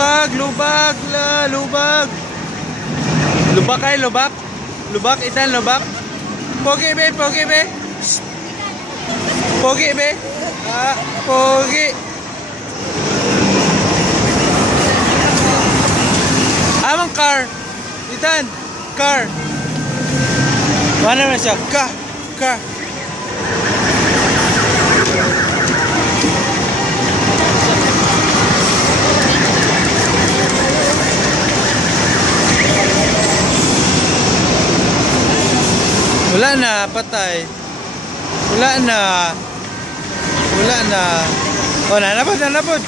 Lubag, lubag, lubag. Lubak kayo, lubak. Lubak, Ethan, lubak. Pogi be, pogi be. Pogi be. Ah, pogi. Amang car. Ethan, car. Mana na siya? Car. Wala na, patay. Wala na. Oh, nanapod.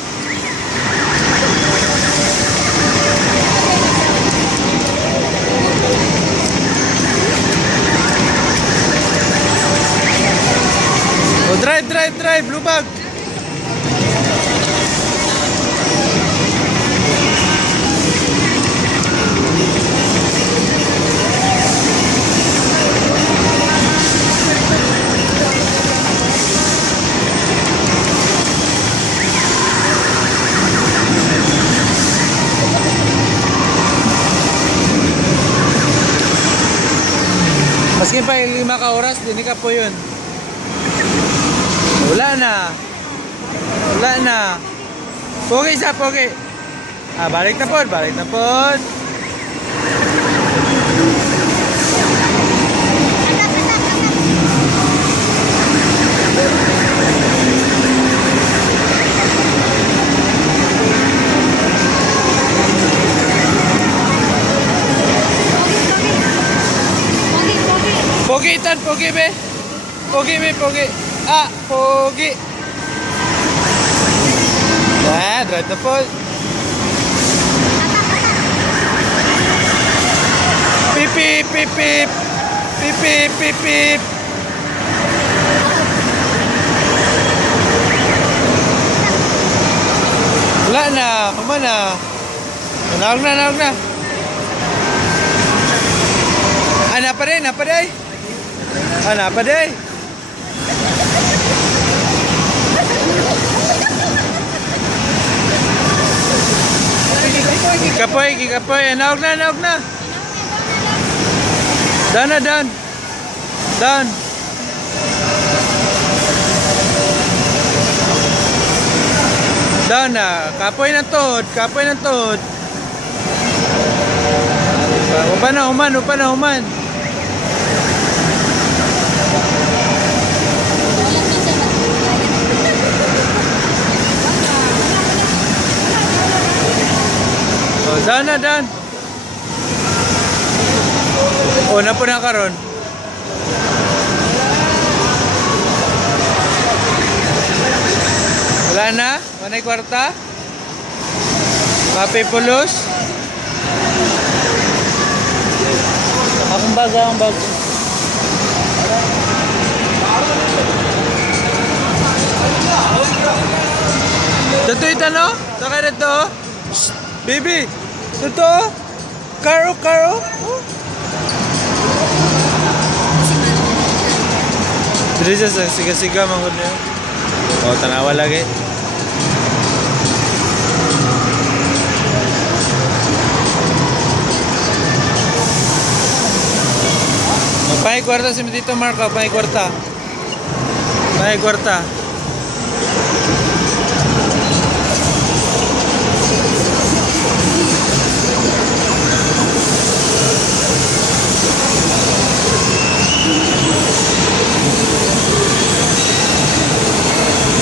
Oh, drive, lubag. Maski pa 5 ka oras, dini ka po yun. Wala na. Pogi siya, pogi. Ah, balik na po. Pogi, Tan, pogi be. Ah, pogi. Nah, drive na po. Pip. Wala na, kumana. Nawag na. Napa day? Kapoy. Nawag na. Down. Down na. Kapoy ng tuhod. Upan na. Oh, down. Oh, napo na karon. Wala na? Manay kwarta? Mapipulos? Ang bag. Totoo ito, no? Saka ito. Baby, totoo? Karo? Dili siya siga-siga manghod niya. Oh, tanawa lagi. Pangay kwarta si Tito Marco, pangay kwarta.